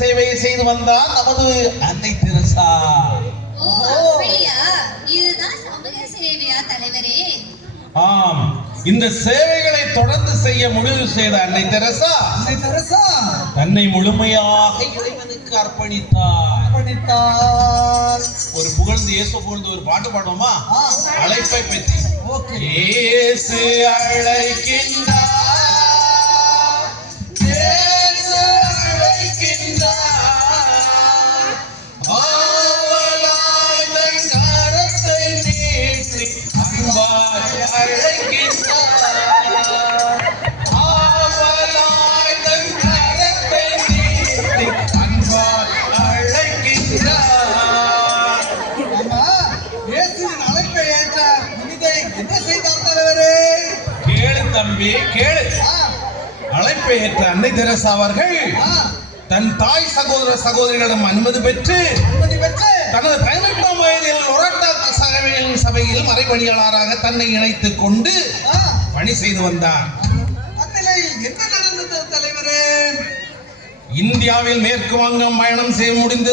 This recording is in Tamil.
சேவையை செய்து வந்தார் நமது அன்னை தெரசா. இதுதான் சமூக சேவையா தலைவரே? ஆம், இந்த சேவைகளை தொடர்ந்து செய்ய முடிவு செய்த அன்னை தெரசா தன்னை முழுமையாக இறைவனுக்கு அர்ப்பணித்தார். ஒரு புகழ்ந்து இயேசு புகழ்ந்து ஒரு பாட்டு பாடுவோமா? அழைப்பை பற்றி. இயேசு அழைக்கின்றார், இயேசு அழைக்கின்றார், ஆவலாய் தன் கரத்தை நீட்டி அன்பாய் அழைக்கின்றார், ஆவலாய் தன் கரத்தை நீட்டி அன்பாய் அழைக்கின்றார். இயேசுவின் அழைப்பை ஏற்ற மனிதை என்ன செய்தார் தலைவரே? கேளு தம்பி, கேளு. அழைப்பை ஏற்ற அன்னை தெரசா அவர்கள் தன் தாய் சகோதர சகோதரிகளிடம் அனுமதி பெற்று தனது 18ஆம் வயதில் லொரட்டா சபையில் மறைபணியாளராக தன்னை இணைத்துக் கொண்டு பணி செய்து வந்தார். அந்நிலையில் என்ன நடந்தது தலைவரே? இந்தியாவில் மேற்கு வங்கம் பயணம் செய்ய முடிந்து